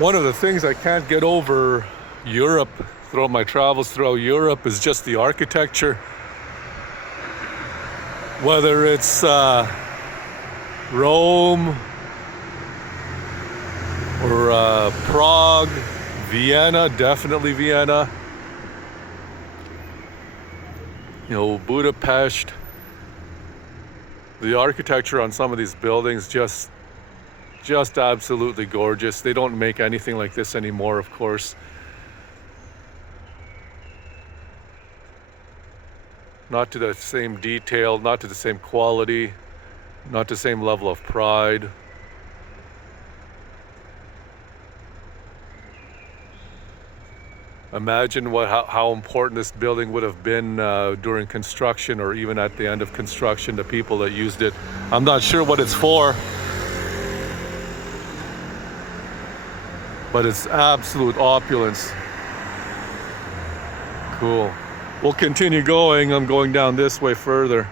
One of the things I can't get over Europe, throughout my travels throughout Europe, is just the architecture. Whether it's Rome or Prague, Vienna, definitely Vienna, Budapest. The architecture on some of these buildings just absolutely gorgeous. They don't make anything like this anymore, of course. Not to the same detail, not to the same quality, not the same level of pride. Imagine how important this building would have been during construction, or even at the end of construction, the people that used it. I'm not sure what it's for, but it's absolute opulence. Cool. We'll continue going. I'm going down this way further.